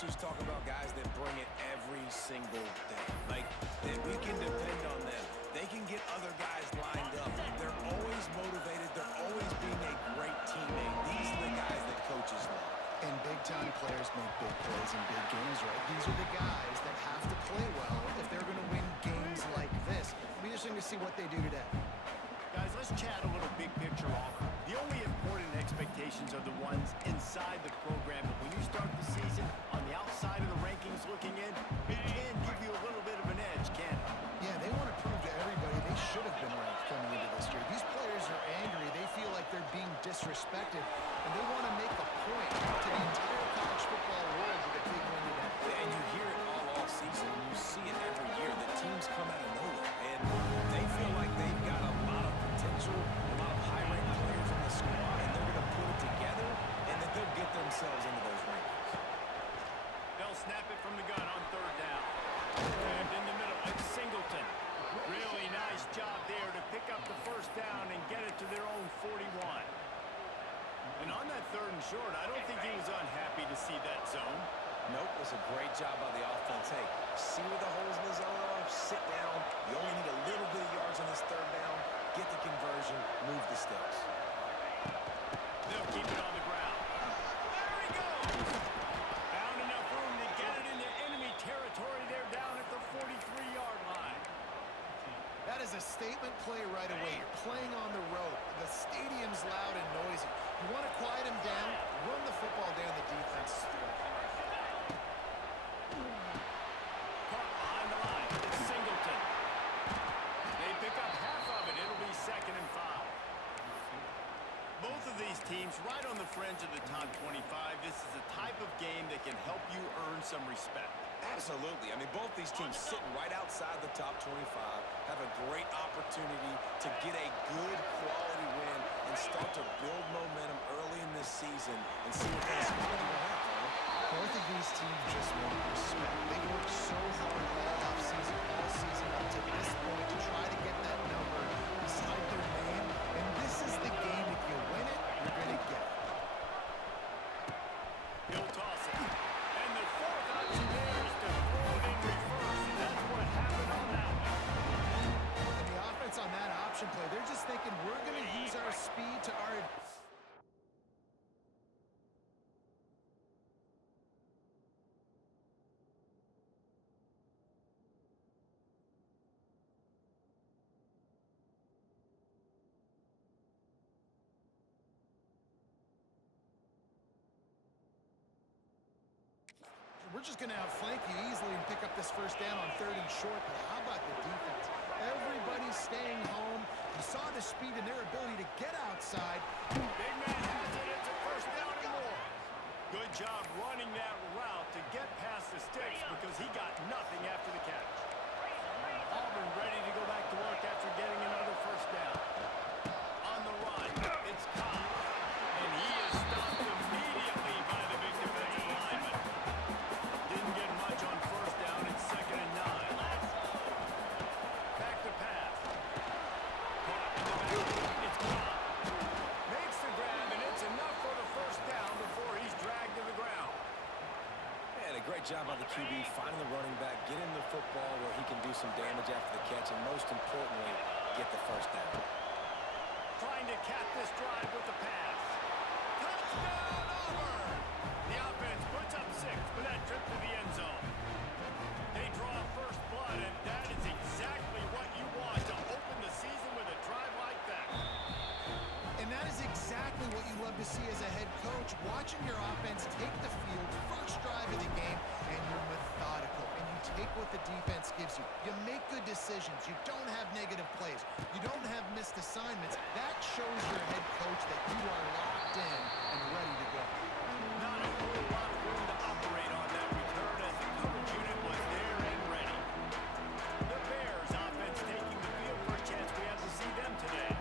coaches talk about guys that bring it every single day. Like, that we can depend on them. They can get other guys lined up. They're always motivated. They're always being a great teammate. These are the guys that coaches love. And big-time players make big plays in big games, right? These are the guys that have to play well if they're going to win games like this. It'll be interesting to see what they do today. Guys, let's chat a little big picture Auburn. The only important expectations are the ones inside the program. But when you start the season on the outside of the rankings looking in, it can give you a little bit of an edge, can't it? Yeah, they want to prove to everybody they should have been ranked coming into this year. These players are angry. They feel like they're being disrespected, and they want to make a point to the entire college football world with a big win today. And you hear it all season, and you see it every year. The teams come out of nowhere, and they feel like they've got a lot of potential, a lot of high-ranked players in the squad, and they're going to put it together, and that they'll get themselves into those rankings. They'll snap it from the gun on third down. And in the middle, it's Singleton. Really nice job there to pick up the first down and get it to their own 41. And on that third and short, I don't think he was unhappy to see that zone. Nope, it was a great job by the offense. Hey, see where the holes in the zone are, sit down. You only need a little bit of yards on this third down. Get the conversion, move the sticks. They'll keep it on the ground. There he goes! Found enough room to get it into enemy territory. They're down at the 43-yard line. That is a statement play right away. You're playing on the road. The stadium's loud and noisy. You want to quiet them down, run the football down the defense's throat. Caught behind the line. It's Singleton. They pick up half of it. It'll be 2nd and 5. Both of these teams right on the fringe of the top 25. This is the type of game that can help you earn some respect. Absolutely. I mean, both these teams sitting right outside the top 25 have a great opportunity to get a good quality win and start to build momentum early in this season and see what kind of squad they will have. Both of these teams just want respect. They worked so hard all offseason, all season up to this point to try to get that number beside their name. And this is the game. If you win it, you're going to get it. He'll toss it. And the fourth option there is to throw it in reverse. And that's what happened on that one. And the offense on that option play, they're just thinking we're going to use our speed to our advantage. We're just going to outflank you easily and pick up this first down on 3rd and short. But how about the defense? Everybody's staying home. You saw the speed and their ability to get outside. Big man has it. It's a first down and more. Good job running that route to get past the sticks because he got nothing after the catch. Auburn ready to go back to work after getting another first down. On the run, it's Cobb. And he is stopped immediately by the big defensive lineman. Didn't get much on first down. It's 2nd and 9. Back to pass. Caught in the back. It's Cobb. Makes the grab, and it's enough for the first down before he's dragged to the ground. And a great job by the QB finding the running back, getting the football where he can do some damage after the catch, and most importantly, get the first down. Trying to cap this drive with the pass. Touchdown, Auburn! The offense puts up 6 for that trip to the end zone. They draw first blood, and that is exactly what you want to open the season with a drive like that. And that is exactly what you love to see as a head coach, watching your offense take the field, first drive of the game, and you're methodical, and you take what the defense gives you. You make good decisions. You don't have negative plays. You don't have missed assignments. That shows your head coach that you are locked in and ready to go. Not a whole lot of room to operate on that return as the coverage unit was there and ready. The Bears offense taking the field for a chance we have to see them today.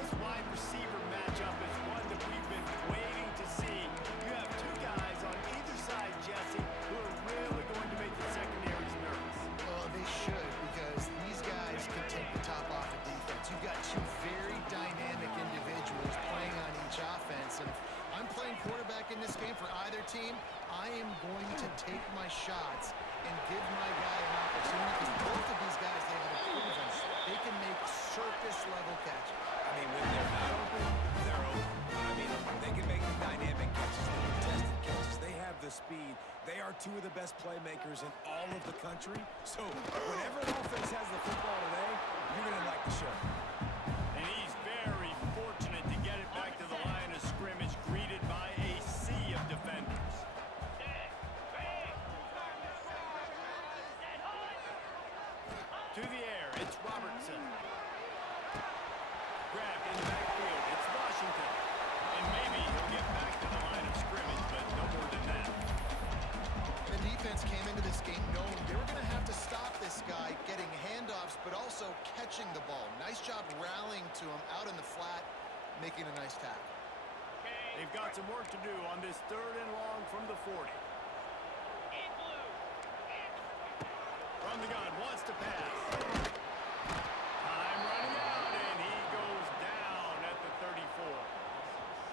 This wide receiver matchup is one that we've been waiting to see. You have 2 guys on either side, Jesse, who are really going to make the secondaries nervous. Well, they should, because these guys can take the top off of defense. You've got 2 very dynamic individuals playing on each offense, and if I'm playing quarterback in this game for either team, I am going to two of the best playmakers in all of the country. So whenever an offense has the football today, you're going to like the show. And he's very fortunate to get it back to the line of scrimmage, greeted by a sea of defenders. To the air, it's Robertson. Grabbed in the backfield, it's Washington. And maybe he'll get back to the line of scrimmage, but no more than that. The defense came into this game knowing they were going to have to stop this guy getting handoffs, but also catching the ball. Nice job rallying to him out in the flat, making a nice tackle. They've got some work to do on this 3rd and long from the 40. From the gun, wants to pass. Time running out, and he goes down at the 34.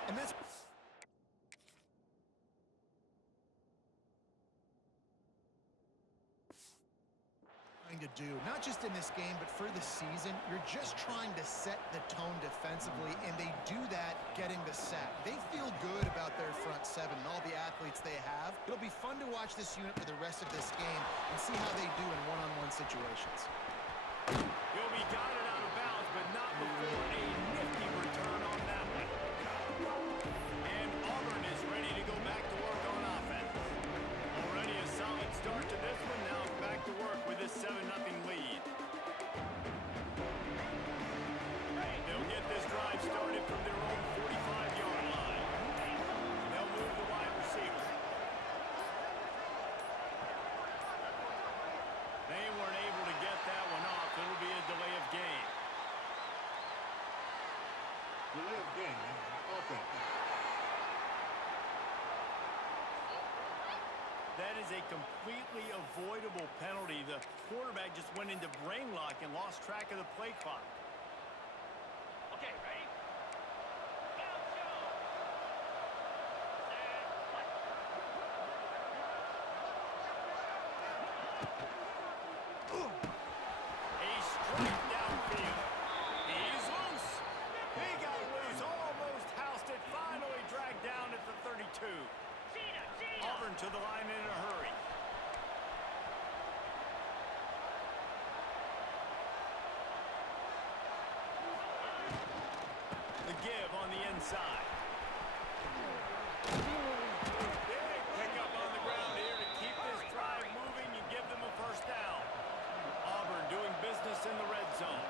And that's trying to do, not just in this game, but for the season. You're just trying to set the tone defensively, and they do that getting the sack. They feel good about their front seven and all the athletes they have. It'll be fun to watch this unit for the rest of this game and see how they do in one-on-one situations. He'll be guided out of bounds, but not before a nifty return on that one. And Auburn is ready to go back to work on offense. Already a solid start to this one. Now back to work with this 7-0 lead. They'll get this drive started from their own 45-yard line. They'll move the wide receiver. They weren't able to get that one off. It'll be a delay of game. Delay of game. Okay. That is a completely avoidable penalty. The quarterback just went into brain lock and lost track of the play clock. Okay, ready? A strike downfield. He's loose. He got loose. Almost housed it. Finally dragged down at the 32. Auburn to the line in a hurry. The give on the inside. Big pickup on the ground here to keep this drive moving and give them a first down. Auburn doing business in the red zone.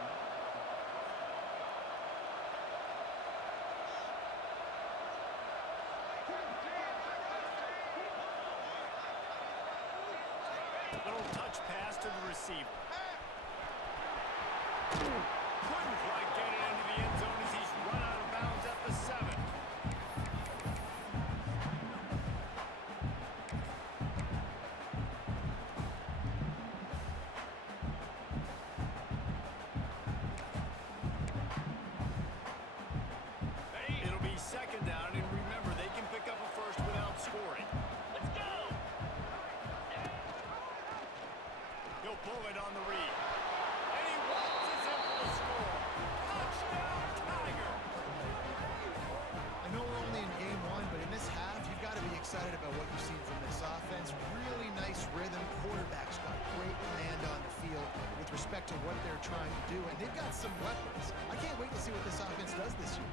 Little touch pass to the receiver. Couldn't quite get it into the end zone as he's run out of bounds at the 7. It'll be 2nd down, and remember, they can pick up a first without scoring. Let's go! He'll pull it on the read. And he waltzes in for the score. Touchdown, Tiger! I know we're only in game one, but in this half, you've got to be excited about what you've seen from this offense. Really nice rhythm. Quarterback's got great command on the field with respect to what they're trying to do, and they've got some weapons. I can't wait to see what this offense does this year.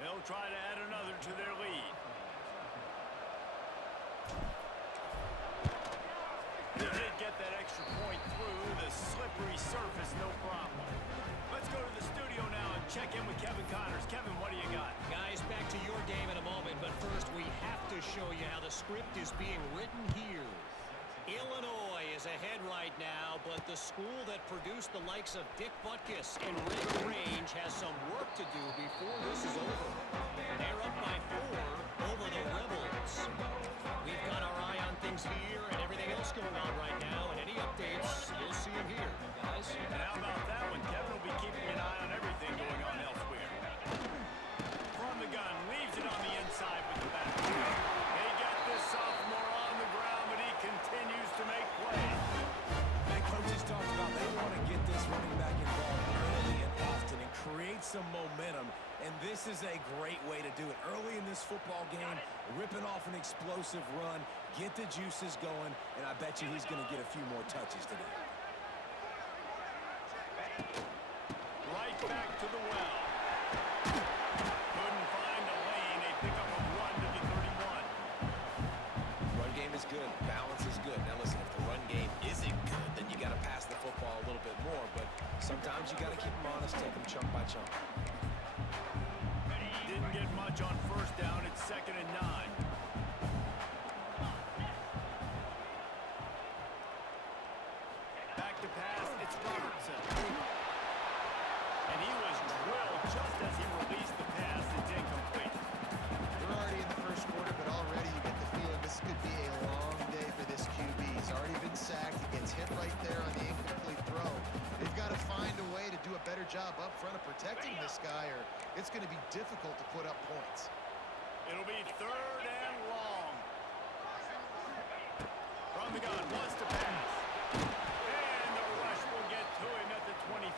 They'll try to add another to their lead. They did get that extra point through the slippery surface, no problem. Let's go to the studio now and check in with Kevin Connors. Kevin, what do you got? Guys, back to your game in a moment, but first we have to show you how the script is being written here. Illinois is ahead right now, but the school that produced the likes of Dick Butkus and Rick Range has some work to do before this is over. They're up by 4 over the Rebels. We've got our eye on things here and everything else going on right now, and any updates, you'll see them here, guys. And how about that one? Kevin will be keeping an eye on everything going on elsewhere. From the gun, leaves it on the inside with the back. They got this sophomore on the ground, but he continues to make plays. And coaches talked about they want to get this running some momentum, and this is a great way to do it. Early in this football game, ripping off an explosive run, get the juices going, and I bet you he's going to get a few more touches today. Right back to the well. Couldn't find a lane. A pickup of 1 to the 31. Run game is good. Balance is good. Now listen, if the run game isn't good, then you got to pass the football a little bit more. But sometimes you got to keep them honest, take them chunk by chunk. Didn't get much on first down. It's 2nd and 9. Back to pass. It's Robertson. And he was drilled just as he released the pass. It's incomplete. We're already in the first quarter, but already you get the feeling this could be a long day for this QB. He's already been sacked. He gets hit right there on the incomplete throw. They've got to find a way to do a better job up front of protecting this guy, or it's going to be difficult to put up points. It'll be 3rd and long. From the gun, wants to pass. And the rush will get to him at the 25.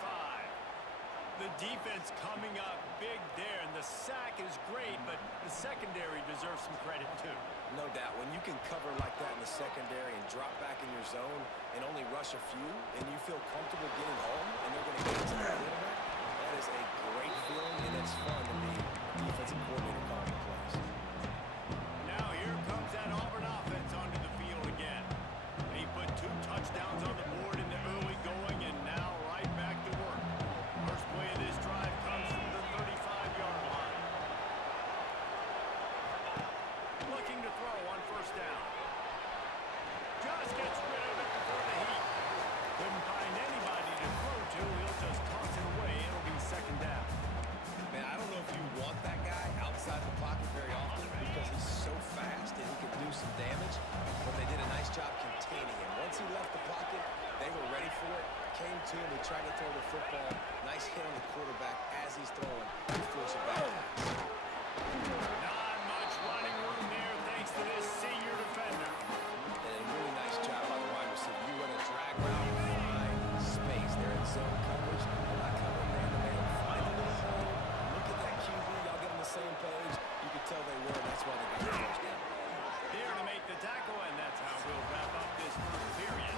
The defense coming up big there, and the sack is great, but the secondary deserves some credit too. No doubt. When you can cover like that in the secondary and drop back in your zone and only rush a few, and you feel comfortable getting home, and they're going to get to that quarterback, that is a great feeling, and it's fun to be a defensive coordinator calling the plays. Now here comes that Auburn offense onto the field again. He put 2 touchdowns on the board in the early going, and now right back to work. First play of this drive comes from the 35-yard line. Looking to throw on first down. Just gets rid of it before the heat. Couldn't find anybody to throw to. He'll just toss it away. It'll be 2nd down. Man, I don't know if you want that guy outside the pocket very often because he's so fast and he can do some damage, but they did a nice job containing him. Once he left the pocket, they were ready for it, came to him, he tried to throw the football. Nice hit on the quarterback as he's throwing to force it back. Not much running room there thanks to this senior defender. And a really nice job by the wide receiver. You run a drag route, find space. They're in zone coverage. They're not covering man-to-man. Find a little hole. Look at that QB. Y'all get on the same page. You can tell they were. That's why they got the first down. There to make the tackle, and that's how we'll wrap up this first period.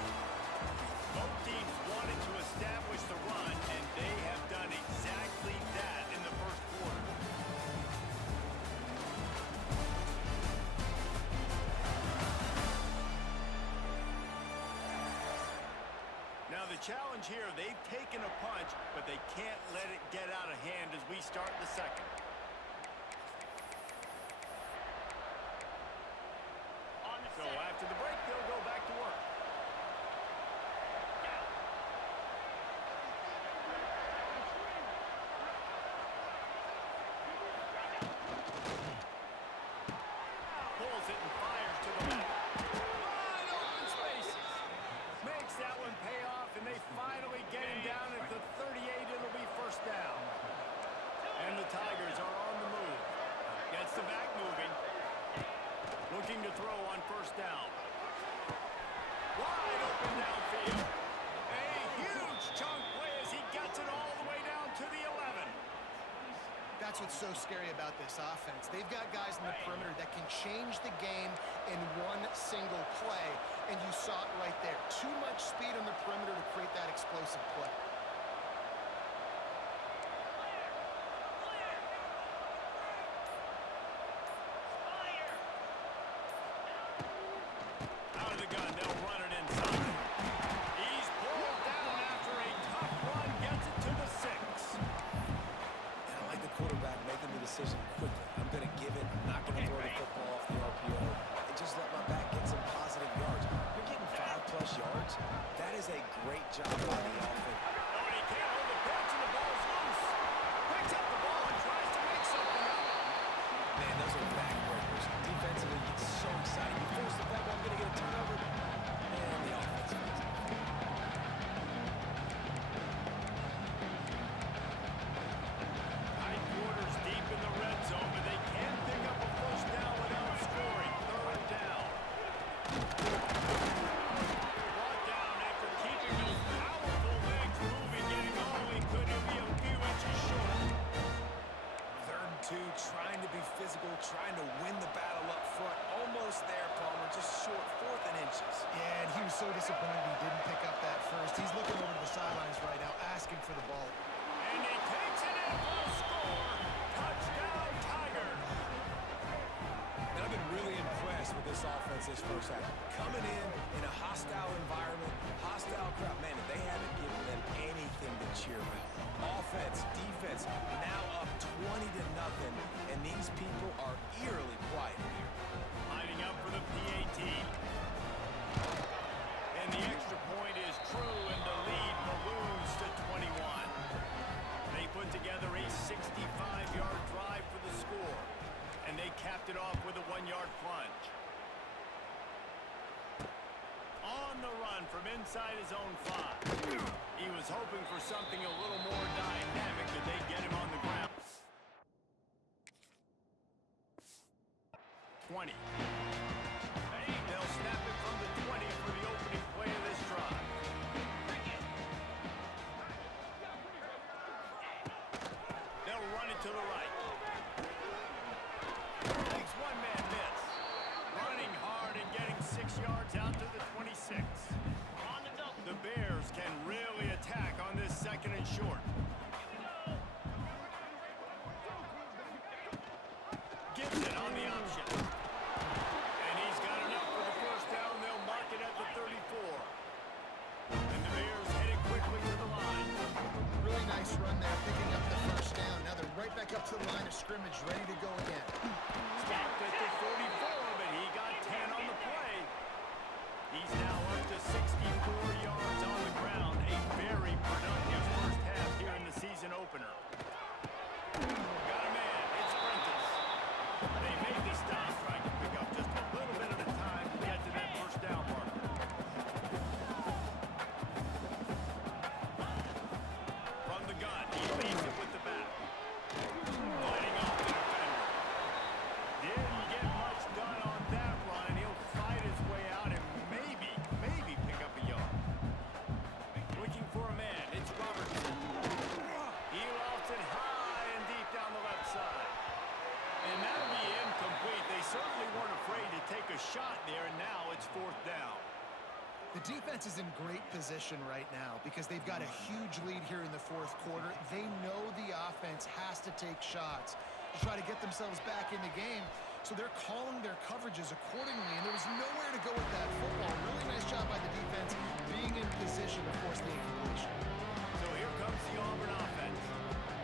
Both teams wanted to establish the run, and they have done exactly that in the first quarter. Now the challenge here, they've taken a punch, but they can't let it get out of hand as we start the second. So after the break, they'll go back to work. Pulls it and fires to the left. Wide open spaces. Makes that one pay off, and they finally get him down at the 38. It'll be first down. And the Tigers are on the move. Gets the back moving. Looking to throw on first down. Wide open downfield. A huge chunk play as he gets it all the way down to the 11. That's what's so scary about this offense. They've got guys in the perimeter that can change the game in one single play, and you saw it right there. Too much speed on the perimeter to create that explosive play. Out of the gun, they'll run it inside. He's pulled down after a tough run, gets it to the 6. And I like the quarterback making the decision quickly. I'm going to give it. I'm not going to throw the football off the RPO and just let my back get some positive yards. You're getting 5+ yards. That is a great job by the offense. Oh, and he can't hold the pitch, and the ball's loose. Picks up the ball and tries to make something of it. Man, those are backbreakers. Defensively, you get so excited. You force the ball, I'm going to get a turnover. And the offense wins it. Tight quarters deep in the red zone, but they can't pick up a first down without scoring. 3rd down. Brought down after keeping those powerful legs moving. physical, trying to win the battle up front. Almost there, Palmer, just short, 4th and inches. Yeah, and he was so disappointed he didn't pick up that first. He's looking over to the sidelines right now, asking for the ball. And he takes it in for a score. Touchdown, Tigers. And I've been really impressed with this offense this first half. Coming in a hostile environment, hostile crowd. Man, if they haven't given them anything to cheer about. Offense, defense, now up 20-0, and these people are eerily quiet here. Lining up for the PAT. And the extra point is true, and the lead balloons to 21. They put together a 65-yard drive for the score, and they capped it off with a 1-yard plunge. On the run from inside his own 5. He was hoping for something a little more dynamic, that they'd get him on the ground. 20. They'll snap it from the 20 for the opening play of this drive. They'll run it to the right. Makes one-man miss. Running hard and getting 6 yards out to the 26. The Bears can really attack on this 2nd and short. Gibson on the option. And he's got enough for the first down. They'll mark it at the 34. And the Bears head it quickly to the line. Really nice run there, picking up the first down. Now they're right back up to the line of scrimmage, ready to go again. Stopped at the 44, but he got 10 on the play. He's now up to 64 yards on the ground. A very productive first half here in the season opener. Got a man. It's Prentice. They make the stop, trying to pick up just a little bit at a time to get to that first down marker. From the gun, he leaves it with the back. Fighting off the defender. Didn't get much done on that run. He'll fight his way out and maybe pick up a yard. Looking for a man. It's Robertson. He lofts it high and deep down the left side. And that'll be incomplete. They certainly weren't afraid to take a shot there, and now it's 4th down. The defense is in great position right now because they've got a huge lead here in the 4th quarter. They know the offense has to take shots to try to get themselves back in the game. So they're calling their coverages accordingly, and there was nowhere to go with that football. Really nice job by the defense being in position to force the incompletion. So here comes the Auburn offense.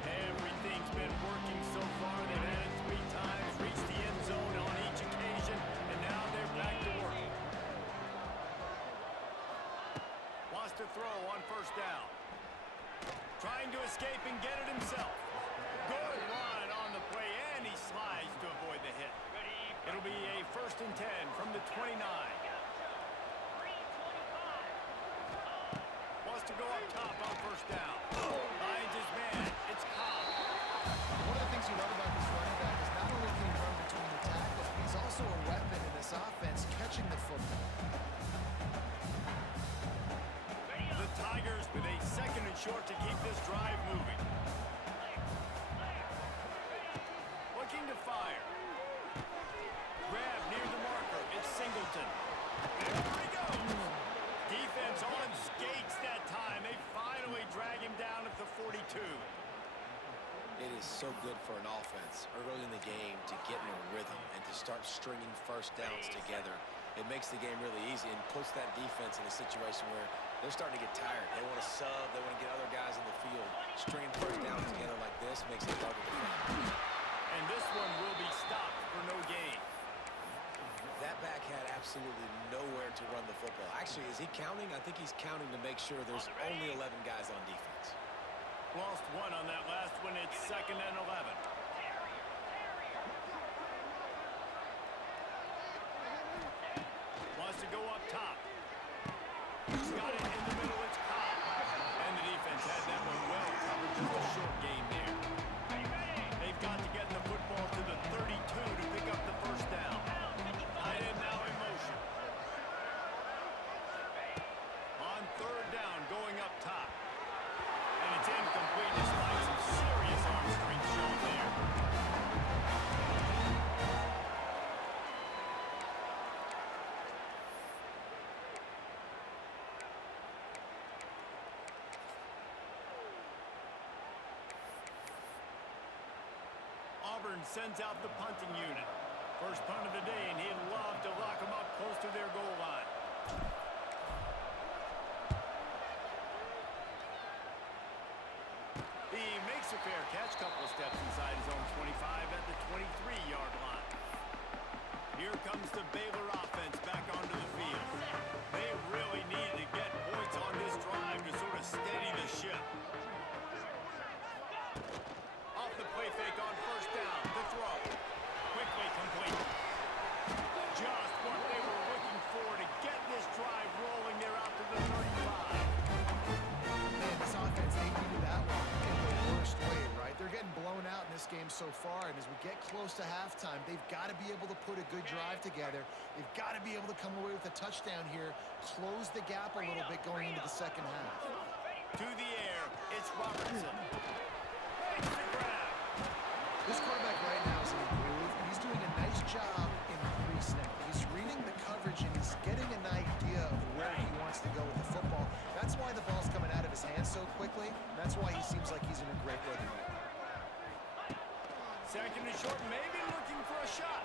Everything's been working so far. They've had it 3 times, reached the end zone on each occasion, and now they're back to work. Wants to throw on first down. Trying to escape and get it himself. Good run on the play, and he slides to avoid the hit. It'll be a 1st and 10 from the 29. Wants to go up top on first down. Finds his man. It's Cobb. One of the things you love about this running back is not only can he run between the tackles, but he's also a weapon in this offense, catching the football. The Tigers with a 2nd and short to keep this drive moving. Looking to fire. Grab near the marker. It's Singleton. There he goes. Defense on skates that time. They finally drag him down at the 42. It is so good for an offense early in the game to get in a rhythm and to start stringing first downs together. It makes the game really easy and puts that defense in a situation where they're starting to get tired. They want to sub. They want to get other guys in the field. Stringing first downs together like this makes it hard to defend. And this one will be stopped for no gain. That back had absolutely nowhere to run the football. Actually, is he counting? I think he's counting to make sure there's only 11 guys on defense. Lost 1 on that last one. It's 2nd and 11. Wants to go up top. He's got it in the middle. It's Cobb. And the defense had that one well covered. Just a short gain there. They've got to get the football to the 32 to pick up the first down. Tight end now in motion. On 3rd down, going up top. And it's incomplete despite some serious arm strength shown there. Auburn sends out the punting unit. First punt of the day, and he'd love to lock them up close to their goal line. He makes a fair catch, couple of steps inside his own 25 at the 23-yard line. Here comes the Baylor offense back onto the field. They really needed to get points on this drive to sort of steady the ship. Off the play fake on first down, the throw. Quickly complete. Just what they were looking for to get this drive rolling. They're out to the 35. Man, this offense, they needed that one in the worst way, right? They're getting blown out in this game so far, and as we get close to halftime, they've got to be able to put a good drive together. They've got to be able to come away with a touchdown here, close the gap a little bit going into the second half. To the air, it's Robertson. Makes the grab. This quarterback right now is in a groove, and he's doing a nice job in the pre-snap. He's reading the coverage, and he's getting an idea of where he wants to go with the football. That's why the ball's coming out of his hands so quickly. That's why he seems like he's in a great rhythm. Second and short, maybe looking for a shot.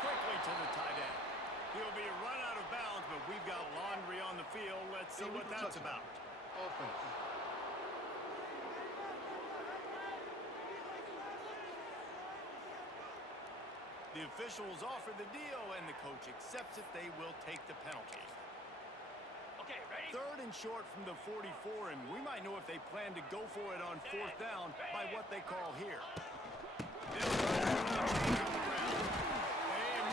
Quickly to the tight end. He'll be run out of bounds, but we've got laundry on the field. Let's see what that's about. Offense. The officials offer the deal, and the coach accepts it. They will take the penalty. Okay, ready? Third and short from the 44, and we might know if they plan to go for it on fourth down by what they call here. They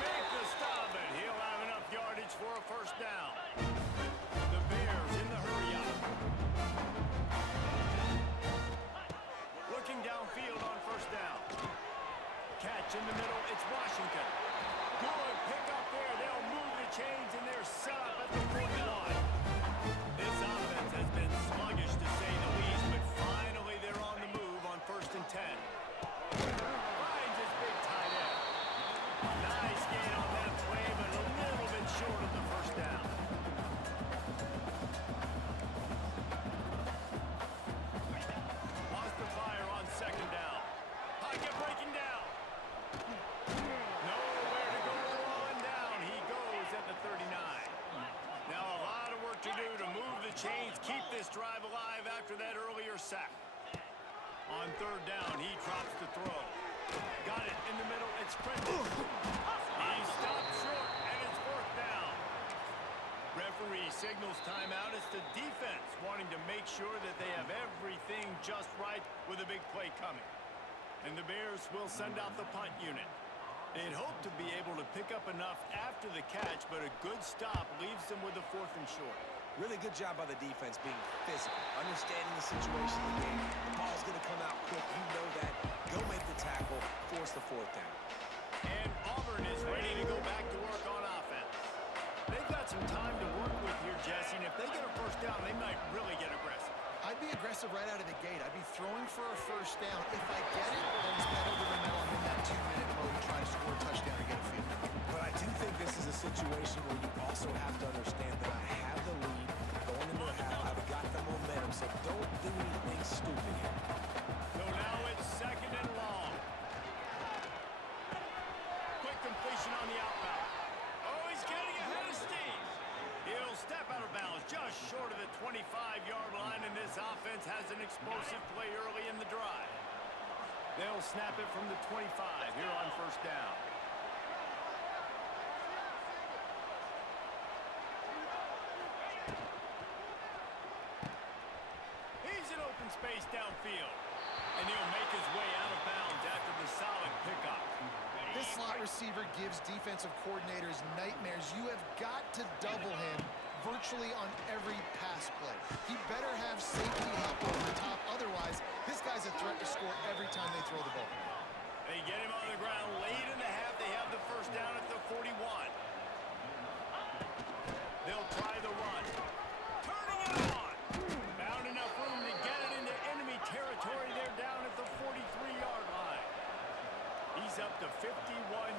make the stop, and he'll have enough yardage for a first down. The Bears in the hurry-up. Looking downfield on first down. Catch in the middle, it's Washington. Good pick up there. They'll move the chains, and they're set up at the 41. This offense has been sluggish, to say the least, but finally they're on the move on first and 10. Finds his big tight end. Nice gain on that play, but a little bit short of the first down. Lost the fire on second down. Pocket breaking down. Nowhere to go on down. He goes at the 39. Now a lot of work to do to move the chains, keep this drive alive after that earlier sack. On third down, he drops the throw. Got it in the middle. It's Prince. He stopped short, and it's fourth down. Referee signals timeout. It's the defense wanting to make sure that they have everything just right with a big play coming. And the Bears will send out the punt unit. They'd hope to be able to pick up enough after the catch, but a good stop leaves them with a fourth and short. Really good job by the defense being physical, understanding the situation of the game. The ball's going to come out quick. You know that. Go make the tackle, force the fourth down. And Auburn is ready to go back to work on offense. They've got some time to work with here, Jesse, and if they get a first down, they might really get aggressive. I'd be aggressive right out of the gate. I'd be throwing for a first down. If I get it, then it's pedal to the metal. I'm in that 2-minute mode to try to score a touchdown or get a field goal. But I do think this is a situation where you also have to understand that I have the lead going into the half. I've got the momentum, so don't do anything stupid here. So now it's second and long. Quick completion on the outbound. Oh, he's getting ahead of steam. He'll step out of bounds just short of the 25-yard line, and this offense has an explosive play early in the drive. They'll snap it from the 25 here on first down. He's in open space downfield, and he'll make his way out of bounds after the solid pickup. This slot receiver gives defensive coordinators nightmares. You have got to double him virtually on every pass play. He better have safety help over the top. Otherwise, this guy's a threat to score every time they throw the ball. They get him on the ground late in the half. They have the first down at the 41. They'll try the run. Turning it on. Found enough room to get it into enemy territory. They're down at the 43-yard line. He's up to 51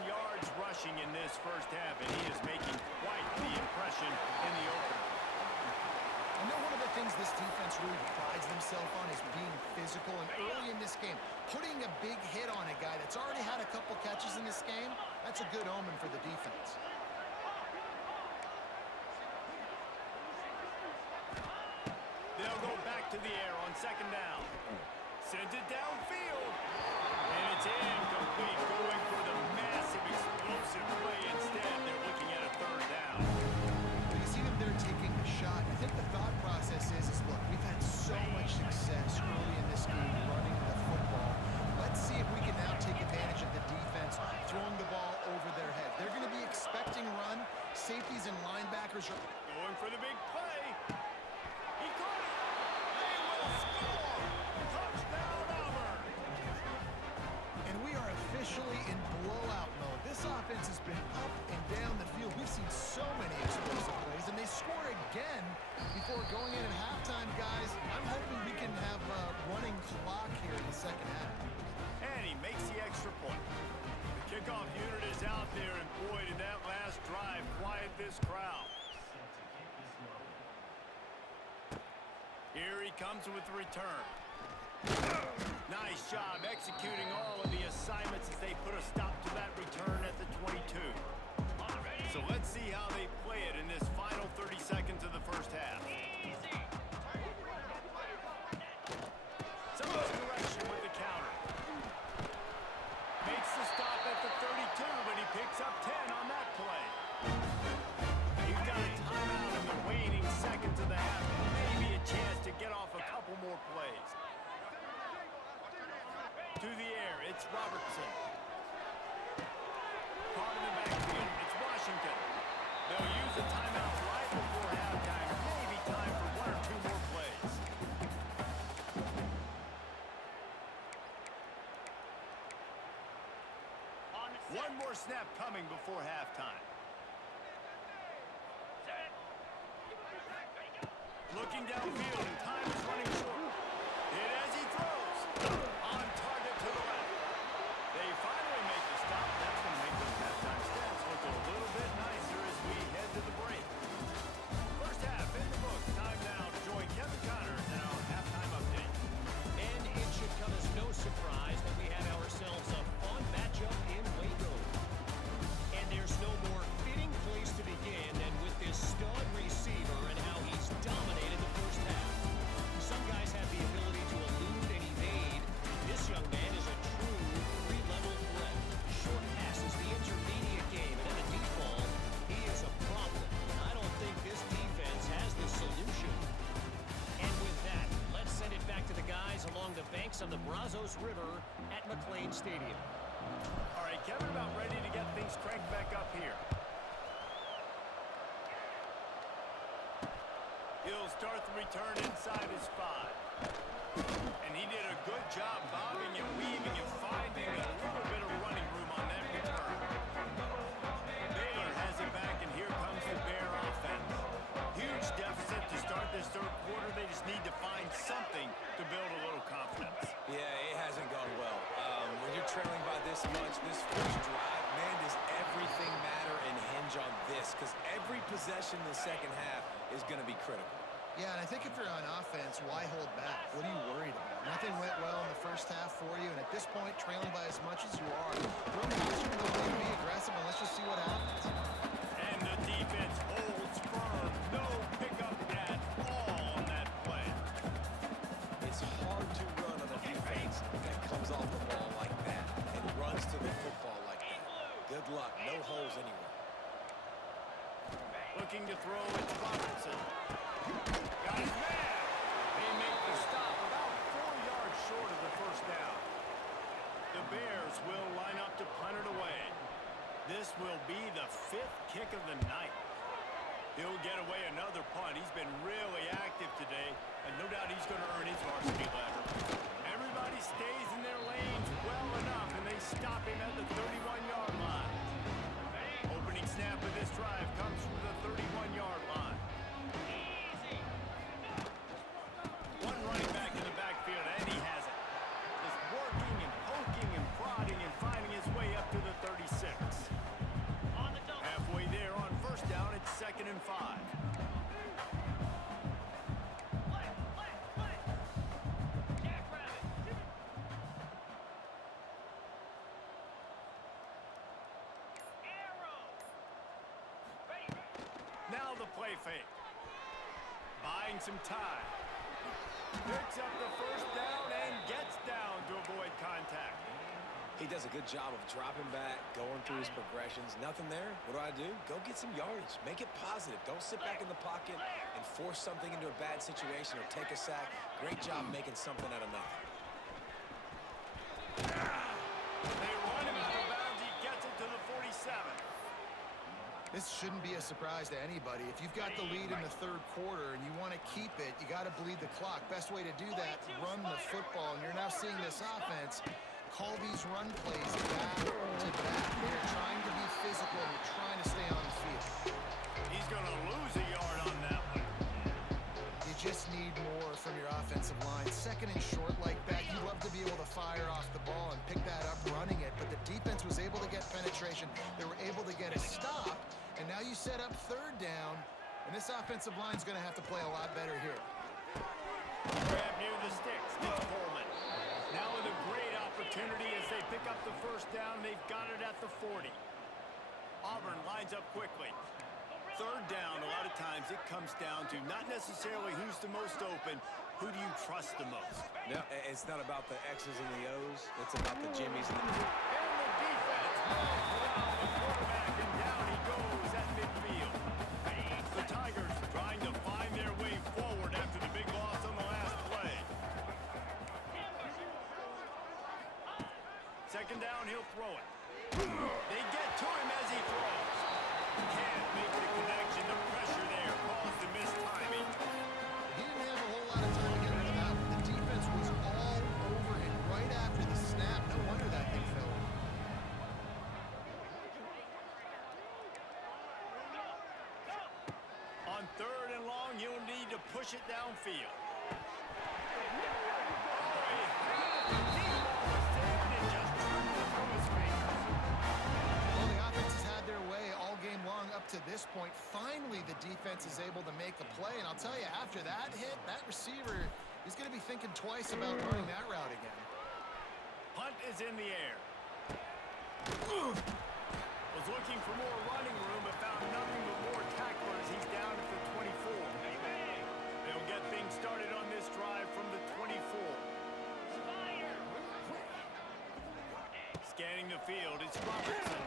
yards rushing in this first half, and he is making quite the impression in the opener. I know one of the things this defense really prides themselves on is being physical, and early in this game, putting a big hit on a guy that's already had a couple catches in this game, that's a good omen for the defense. They'll go back to the air on second down. Sends it downfield. And it's incomplete, going for the massive explosive play instead. They're looking at a third down. You see them there taking the shot. I think the thought process is look, we've had so much success early in this game running the football. Let's see if we can now take advantage of the defense throwing the ball over their head. They're going to be expecting run. Safeties and linebackers are Going for the big play. He caught it. They will score. Touchdown, Auburn. And we are officially in blowout mode. This offense has been up and down the field. We've seen so many explosive plays, and they score again before going in at halftime, guys. I'm hoping we can have a running clock here in the second half. And he makes the extra point. The kickoff unit is out there, and boy, did that last drive quiet this crowd. Here he comes with the return. Nice job executing all of the assignments as they put a stop to that return at the 22. So let's see how they play it in this final 30 seconds of the first half. Some direction with the counter. Makes the stop at the 32, but he picks up 10 on that play. He's got a timeout in the waning seconds of the half. Maybe a chance to get off a couple more plays. To the air, it's Robertson. Caught in the backfield, it's Washington. They'll use a timeout right before halftime. Maybe time for one or two more plays. One more snap coming before halftime. Looking downfield, and time is running short. Hit as he throws. On target to the left. They finally make the stop. That's going to make those halftime stats look a little bit nicer as we head to the break. First half in the books. Time now to join Kevin Connors in our halftime update. And it should come as no surprise that we have ourselves a fun matchup in Waco. And there's no more fitting place to begin than with this stud receiver and how he's dominated the first half. Some guys have the ability to elude and evade. This young man is a true three-level threat. Short passes, the intermediate game, and in the deep ball, he is a problem. I don't think this defense has the solution. And with that, let's send it back to the guys along the banks of the Brazos River at McLean Stadium. All right, Kevin, about ready to get things cranked back up here. He'll start the return inside his 5. And he did a good job bobbing and weaving and finding a little bit of running room on that return. Baylor has it back, and here comes the Bear offense. Huge deficit to start this third quarter. They just need to find something to build a little confidence. Yeah, it hasn't gone well. When you're trailing by this much, this first drive, man, does everything matter and hinge on this? Because every possession in the second half is going to be critical. Yeah, and I think if you're on offense, why hold back? What are you worried about? Nothing went well in the first half for you, and at this point, trailing by as much as you are, really just going to be aggressive, and let's just see what happens. And the defense holds firm. No pickup at all on that play. It's hard to run on a defense that comes off the ball like that and runs to the football like that. Good luck. No holes anywhere. Looking to throw, it's Robertson. Got his man. They make the stop about 4 yards short of the first down. The Bears will line up to punt it away. This will be the 5th kick of the night. He'll get away another punt. He's been really active today, and no doubt he's going to earn his varsity ladder. Everybody stays in their lanes well enough, and they stop him at the 31-yard line. Opening snap of this drive comes from the 31-yard line. One running back in the backfield, and he has it. Just working and poking and prodding and finding his way up to the 36. Halfway there on first down, it's 2nd and 5. fake. Buying some time. Picks up the first down and gets down to avoid contact. He does a good job of dropping back, going through his progressions. Nothing there. What do? Go get some yardage. Make it positive. Don't sit back in the pocket and force something into a bad situation or take a sack. Great job making something out of nothing. They run him out of bounds. He gets it to the 47. This shouldn't be a surprise to anybody. If you've got the lead in the third quarter and you want to keep it, you got to bleed the clock. Best way to do that, run the football. And you're now seeing this offense call these run plays back to back. They're trying to be physical and they're trying to stay on the field. He's going to lose a yard on that one. You just need more from your offensive line. Second and short like that, you love to be able to fire off the ball and pick that up running it. But the defense was able to get penetration. They were able to get a stop. And now you set up third down. And this offensive line is going to have to play a lot better here. Grab near the sticks. It's Coleman. Now with a great opportunity as they pick up the first down. They've got it at the 40. Auburn lines up quickly. Third down, a lot of times it comes down to not necessarily who's the most open, who do you trust the most? No, it's not about the X's and the O's. It's about the Jimmies and the... And the defense moves around the quarterback, and down he goes at midfield. The Tigers trying to find their way forward after the big loss on the last play. Second down, he'll throw it. They get to him as he throws. Can't make the connection. The pressure there caused the missed timing. He didn't have a whole lot of time to get rid of that one. The defense was all over him right after the snap. No wonder that thing fell. On third and long, you'll need to push it downfield. Well, the offense has had their way all game long up to this point. Finally, the defense is able to make a play. And I'll tell you, after that hit, that receiver is going to be thinking twice about running that route again. Punt is in the air. Was looking for more running room, but found nothing but more tacklers. He's down at the 24. They'll get things started on this drive from the 24. Scanning the field, it's Robertson.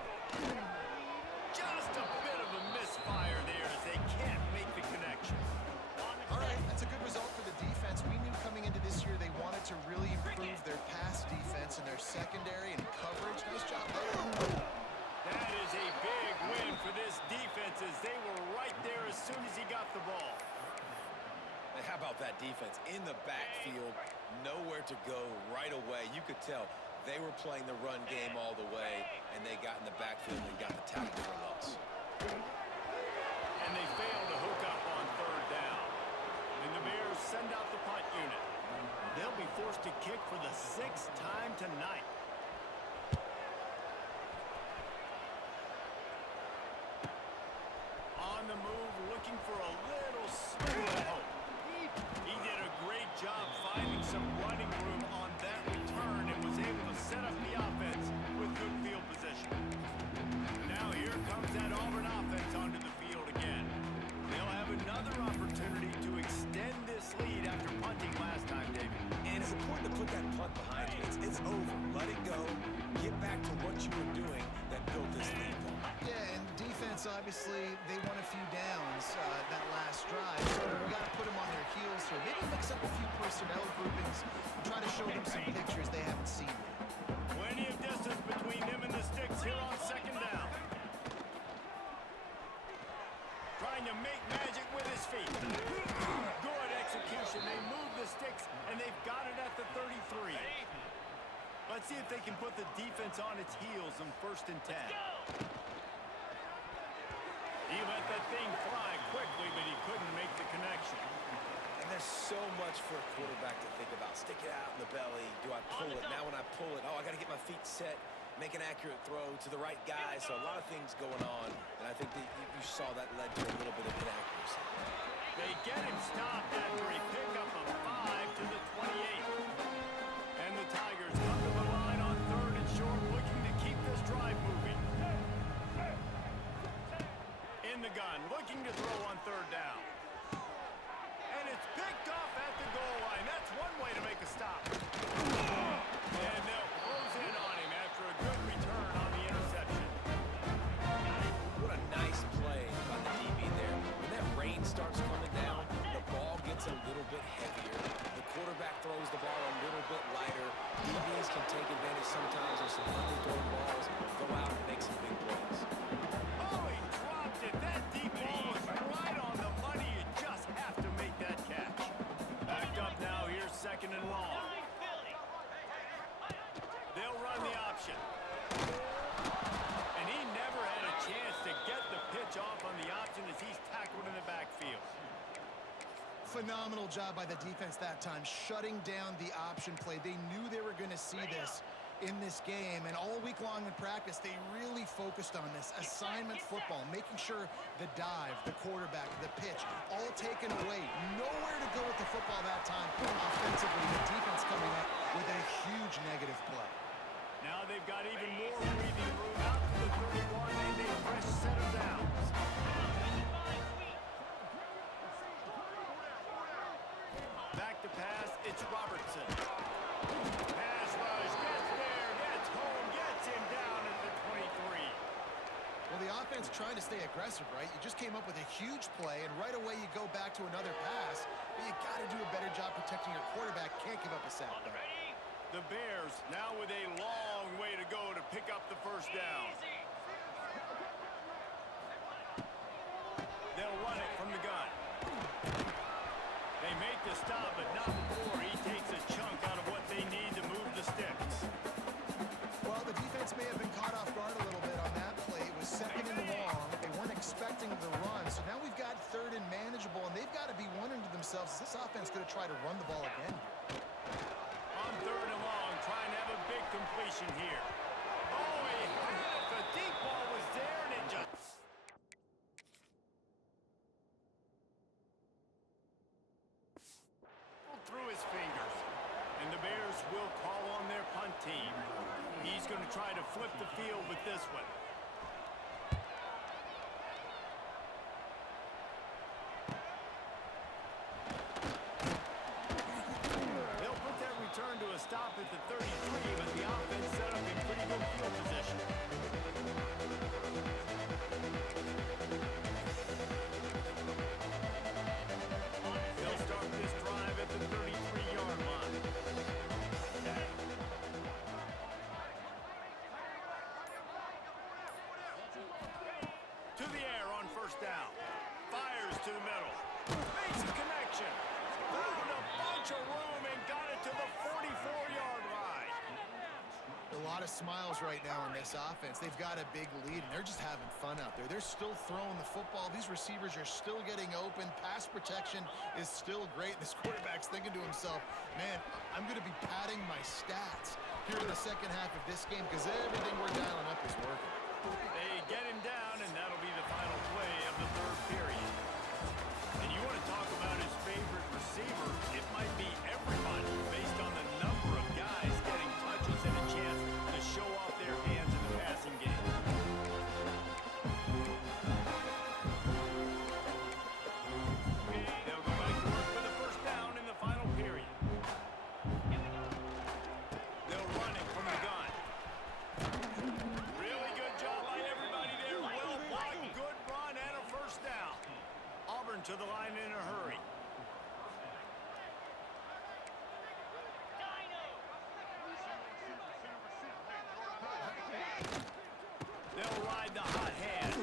Just a bit of a misfire there as they can't make the connection. All right, that's a good result for the defense. We knew coming into this year they wanted to really improve their pass defense and their secondary and coverage. Nice job there. That is a big win for this defense as they were right there as soon as he got the ball. And how about that defense in the backfield, nowhere to go right away. You could tell they were playing the run game all the way, and they got in the backfield and got the tackle for a loss. And they failed to hook up on third down. And the Bears send out the punt unit. They'll be forced to kick for the 6th time tonight. On the move, looking for a little smooth hope. He did a great job finding some running room on that return and was able to set up the offense with good field position. Now here comes that Auburn offense onto the field again. They'll have another opportunity to extend this lead after punting last time, David. And it's important to put that punt behind you. It's over. Let it go. Get back to what you were doing that built this lead. Yeah, and defense, obviously, they won a few downs that last drive. So we got to put them on their heels here. Maybe mix up a few personnel groupings and try to show them some pictures they haven't seen yet. Plenty of distance between them and the sticks here on second down. Trying to make magic with his feet. Good execution. They move the sticks, and they've got it at the 33. Let's see if they can put the defense on its heels on 1st and 10. He let that thing fly quickly, but he couldn't make the connection. And there's so much for a quarterback to think about. Stick it out in the belly. Do I pull it? Now when I pull it, I got to get my feet set, make an accurate throw to the right guy. So a lot of things going on, and I think that you saw that led to a little bit of inaccuracy. They get him stopped after a pickup of 5 to the 28. And the Tigers come to the line on third and short, looking to keep this drive moving. In the gun, looking to throw on third down. And it's picked off at the goal line. That's one way to make a stop. And they'll close in on him after a good return on the interception. What a nice play by the DB there. When that rain starts coming down, the ball gets a little bit heavier. The quarterback throws the ball a little bit lighter. DBs can take advantage sometimes of some underthrown balls, go out and make some big plays. Oh, he dropped it. That deep ball was right on the money. You just have to make that catch. Backed up now. Here's second and long. They'll run the option. And he never had a chance to get the pitch off on the option as he's tackled in the backfield. Phenomenal job by the defense that time, shutting down the option play. They knew they were going to see this in this game, and all week long in practice, they really focused on this assignment football, making sure the dive, the quarterback, the pitch, all taken away. Nowhere to go with the football that time. Offensively, the defense coming up with a huge negative play. Now they've got even more breathing room out to the 31 and a fresh set of downs. Back to pass, it's Robertson. Pass rush, gets there, gets home, gets him down at the 23. Well, the offense trying to stay aggressive, right? You just came up with a huge play, and right away you go back to another pass, but you got to do a better job protecting your quarterback. Can't give up a sack. The Bears now with a long way to go to pick up the first down. They'll run it from the gun. They make the stop, but not before he takes a chunk out of what they need to move the sticks. Well, the defense may have been caught off guard a little bit on that play. It was second and long. They weren't expecting the run, so now we've got third and manageable, and they've got to be wondering to themselves, is this offense going to try to run the ball again here? On third and long, trying to have a big completion here. Oh, he had it. The deep ball was there, and it just... through his fingers. And the Bears will call on their punt team. He's going to try to flip the field with this one. They'll put that return to a stop at the 33, but the offense set up in pretty good field position. They'll start this drive at the 33-yard line. To the air on first down. Fires to the middle. Makes a connection. Found a bunch of room and got it to the 44-yard line. A lot of smiles right now in this offense. They've got a big lead, and they're just having fun out there. They're still throwing the football. These receivers are still getting open. Pass protection is still great. This quarterback's thinking to himself, man, I'm going to be padding my stats here in the second half of this game because everything we're dialing up is working. They get him down, and that'll be the final play of the third period. And you want to talk about his favorite receiver, it might be everybody based on the number of guys getting touches and a chance to show off their hands in the passing game. They'll go back to work for the first down in the final period. They'll run it from the gun. Really good job by everybody there. Well blocked, good run, and a first down. Auburn to the line in a hurry. They'll ride the hot hand.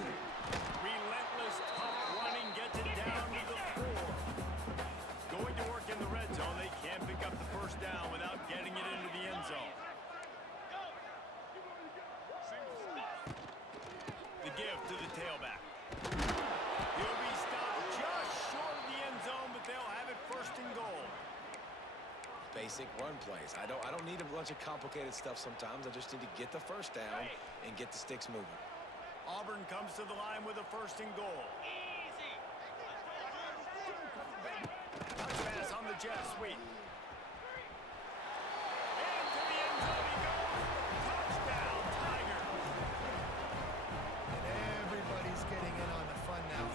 Relentless, tough running gets it down to the 4. Going to work in the red zone. They can't pick up the first down without getting it into the end zone. The give to the tailback. He'll be stopped just short of the end zone, but they'll have it first and goal. Basic run plays. I don't need a bunch of complicated stuff sometimes. I just need to get the first down and get the sticks moving. Auburn comes to the line with a first and goal. Touch pass on the jet sweep. Into the end zone he goes. Touchdown, Tigers. And everybody's getting in on the fun now.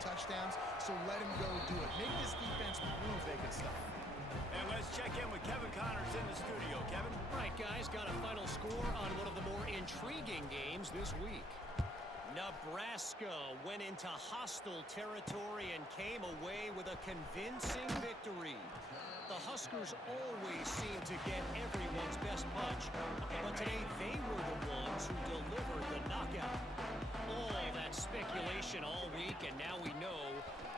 touchdowns, so let him go do it. Make this defense prove they can stop. And let's check in with Kevin Connors in the studio. Kevin? All right, guys, got a final score on one of the more intriguing games this week. Nebraska went into hostile territory and came away with a convincing victory. The Huskers always seem to get everyone's best punch, but today they were the ones who delivered the knockout. All that speculation all week, and now we know.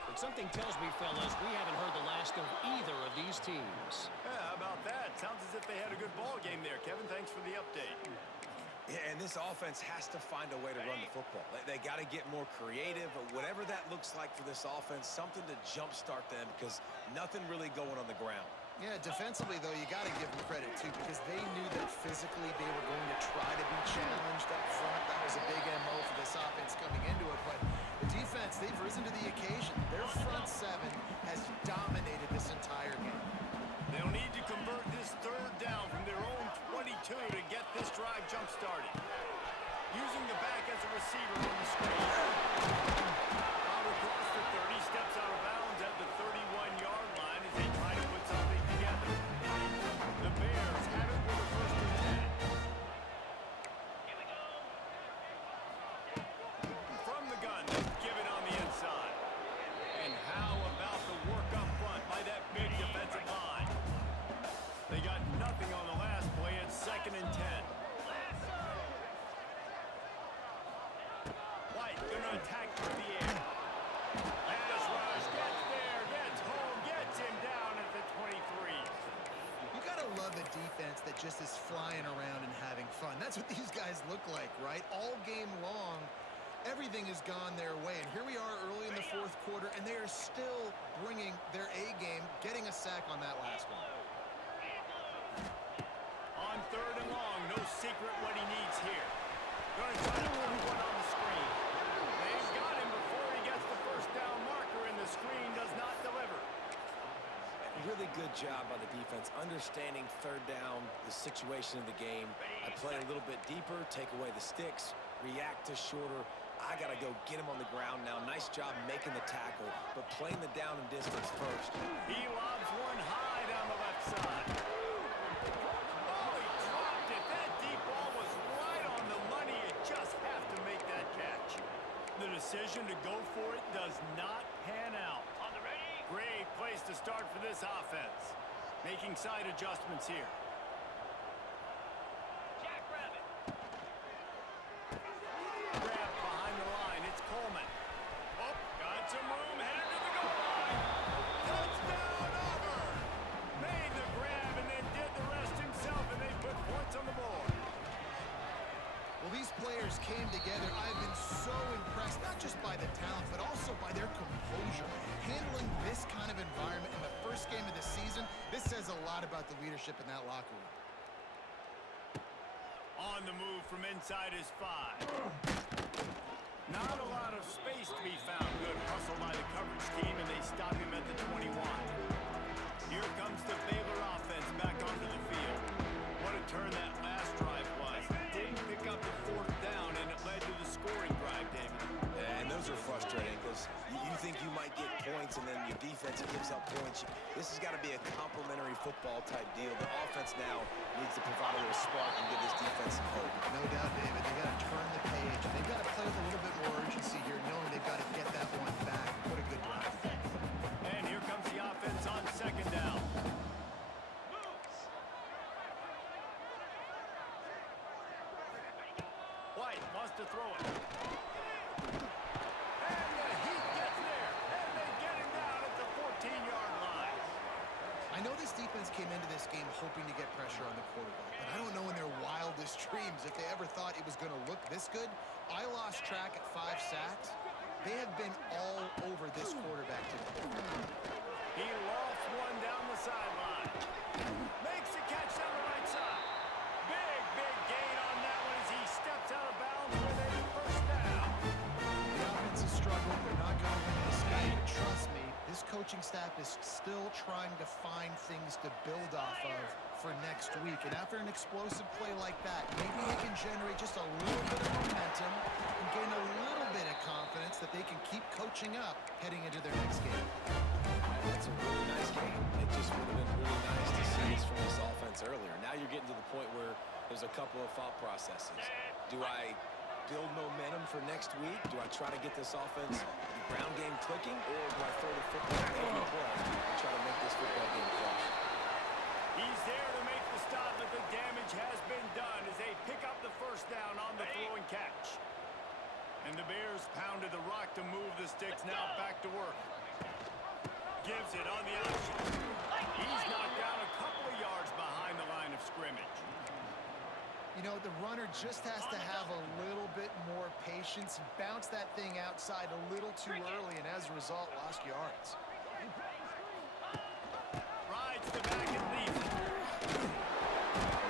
But something tells me, fellas, we haven't heard the last of either of these teams. Yeah, how about that? Sounds as if they had a good ball game there, Kevin. Thanks for the update. Yeah, and this offense has to find a way to run the football. They got to get more creative, or whatever that looks like for this offense, something to jumpstart them, because nothing really going on the ground. Yeah, defensively, though, you got to give them credit, too, because they knew that physically they were going to try to be challenged up front. That was a big MO for this offense coming into it, but the defense, they've risen to the occasion. Their front seven has dominated this entire game. They'll need to convert this third down from their own 22 to get this drive jump-started. Using the back as a receiver on the screen. Out across the 30, steps out of bounds at the 31-yard line as they try to put something together. The Bears have it with a 1st and 10. From the gun, give it on the inside. And how about the work up front by that big defensive line? They got nothing on the last play. It's 2nd and 10. White gonna attack through the air. Pass rush, gets there, gets home, gets him down at the 23. You got to love a defense that just is flying around and having fun. That's what these guys look like, right? All game long, everything has gone their way. And here we are early in the 4th quarter, and they are still bringing their A game, getting a sack on that last one. On 3rd and long, no secret what he needs here. Gonna try to put one on the screen. They've got him before he gets the 1st down marker, and the screen does not deliver. Really good job by the defense, understanding 3rd down, the situation of the game. I play a little bit deeper, take away the sticks, react to shorter. I got to go get him on the ground now. Nice job making the tackle, but playing the down and distance first. He lobs one high down the left side. Oh, he dropped it. That deep ball was right on the money. You just have to make that catch. The decision to go for it does not pan out. On the ready. Great place to start for this offense. Making side adjustments here. Jackrabbit. Grab behind the line. It's Coleman. Oh, got some room. Headed to the goal line. Touchdown, Auburn. Made the grab and then did the rest himself, and they put points on the board. Well, these players came together. I've been so impressed, not just by the talent, but also by their composure. Handling this kind of environment in the first game of the season, this says a lot about the leadership in that locker room. On the move from inside his 5. Not a lot of space to be found. Good hustle by the coverage team, and they stop him at the 21. Here comes the Baylor offense back onto the field. What a turn that last drive was. Didn't pick up the 4th down, and it led to the scoring drive, David. And those are frustrating because you think you might get points and then your defense gives up points. This has got to be a complementary football type deal. The offense now needs to provide a little spark and give this defense some hope. No doubt, David. They got to turn the page. They've got to play with a little bit more urgency here, knowing they've got to get that one back. What a good drive. And here comes the offense on 2nd down. White wants to throw it. And the Heat gets there. And they get him down at the 14-yard line. I know this defense came into this game hoping to get pressure on the quarterback, but I don't know in their wildest dreams if they ever thought it was going to look this good. I lost track at 5 sacks. They have been all over this quarterback today. He lofts one down the sideline. Makes the catch down the right side. Big gain on that one as he steps out of bounds with a 1st down. The offense has struggled. They're not going to win this game. Trust me, this coach coaching staff is still trying to find things to build off of for next week. And after an explosive play like that, maybe they can generate just a little bit of momentum and gain a little bit of confidence that they can keep coaching up heading into their next game. It's a really nice game. It just would have been really nice to see this from this offense earlier. Now you're getting to the point where there's a couple of thought processes. Do I build momentum for next week? Do I try to get this offense, the ground game clicking, or do I throw the football every play and try to make this football game close? He's there to make the stop, but the damage has been done as they pick up the first down on the throw and catch. And the Bears pounded the rock to move the sticks. Now back to work. Gives it on the option. He's knocked down a couple of yards behind the line of scrimmage. You know, the runner just has to have a little bit more patience. He bounced that thing outside a little too early, and as a result, lost yards. Rides the back and leaves it.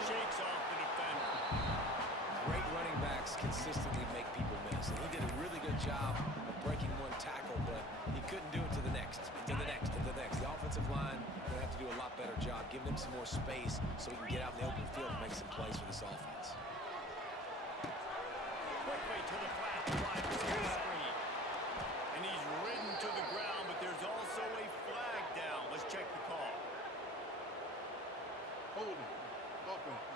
Shakes off the defender. Great running backs consistently make people miss, and he did a really good job of breaking one tackle, but he couldn't do it to the next, to the next, to the next. The offensive line going to have to do a lot better job, giving him some more space so he can get out in the open field and make some plays for this offense. Quickly to the flat, wide receiver screen. And he's ridden to the ground, but there's also a flag down. Let's check the call. Holding. Offense.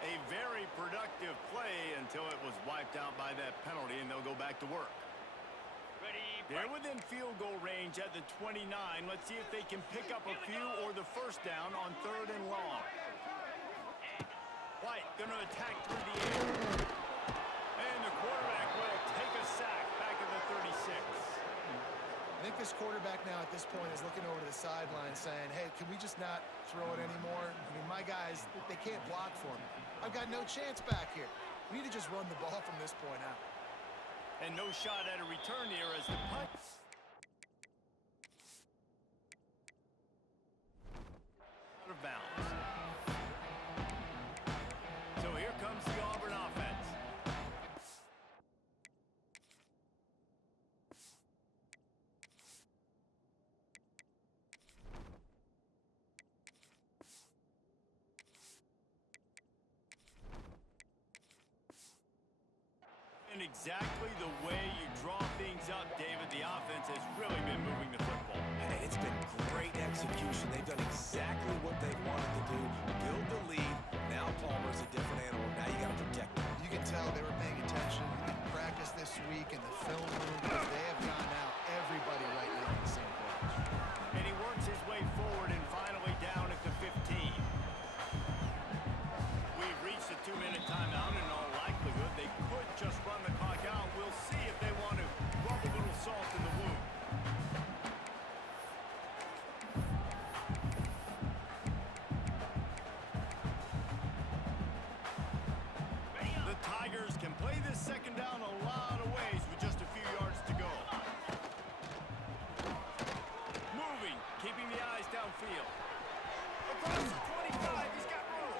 A very productive play until it was wiped out by that penalty, and they'll go back to work. They're within field goal range at the 29. Let's see if they can pick up a few or the first down on 3rd and long. White going to attack through the air. And the quarterback will take a sack back at the 36. I think this quarterback now at this point is looking over to the sideline saying, hey, can we just not throw it anymore? I mean, my guys, they can't block for me. I've got no chance back here. We need to just run the ball from this point out. And no shot at a return here as the punt. Out of bounds. So here comes the Auburn offense. And exactly the way you draw things up, David, the offense has really been moving the football. And it's been great execution. They've done exactly what they wanted to do. Build the lead. Now Palmer's a different animal. Now you got to protect him. You can tell they were paying attention in practice this week in the film room because they have gotten out everybody right now on the same page. And he works his way forward and finally down at the 15. We've reached a 2-minute timeout. In all likelihood, they could just run the clock out. We'll see if they want to rub a little salt in the wound. The Tigers can play this second down a lot of ways with just a few yards to go. Moving, keeping the eyes downfield. Across the 25, he's got room.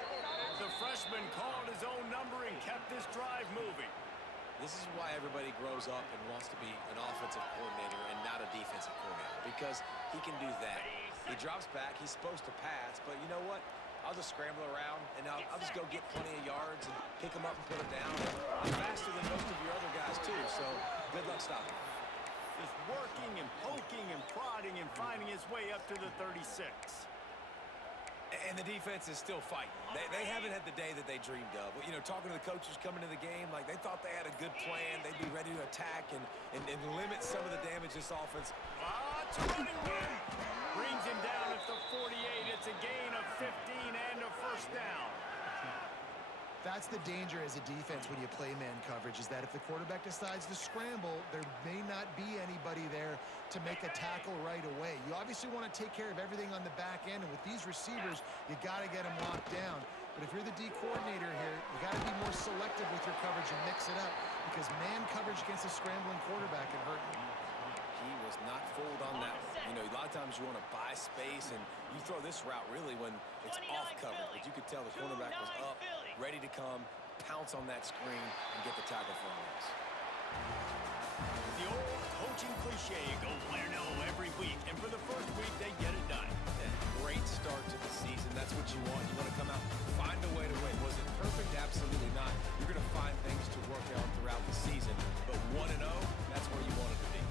The freshman called his own number and kept this drive moving. This is why everybody grows up and wants to be an offensive coordinator and not a defensive coordinator, because he can do that. He drops back. He's supposed to pass, but you know what? I'll just scramble around, and I'll just go get plenty of yards and pick them up and put them down. I'm faster than most of your other guys, too, so good luck stopping. Just working and poking and prodding and finding his way up to the 36. And the defense is still fighting. They haven't had the day that they dreamed of. You know, talking to the coaches coming to the game, like they thought they had a good plan. They'd be ready to attack and limit some of the damage this offense. It's a running win. Brings him down at the 48. It's a gain of 15 and a first down. That's the danger as a defense when you play man coverage, is that if the quarterback decides to scramble, there may not be anybody there to make a tackle right away. You obviously want to take care of everything on the back end, and with these receivers, you got to get them locked down. But if you're the D coordinator here, you got to be more selective with your coverage and mix it up, because man coverage against a scrambling quarterback can hurt you. He was not fooled on that one. You know, a lot of times you want to buy space, and you throw this route really when it's off coverage. But you could tell the cornerback was up, ready to come, pounce on that screen, and get the tackle for a loss. coaching cliche, go win or no every week. And for the first week, they get it done. Yeah, great start to the season. That's what you want. You want to come out, find a way to win. Was it perfect? Absolutely not. You're going to find things to work on throughout the season.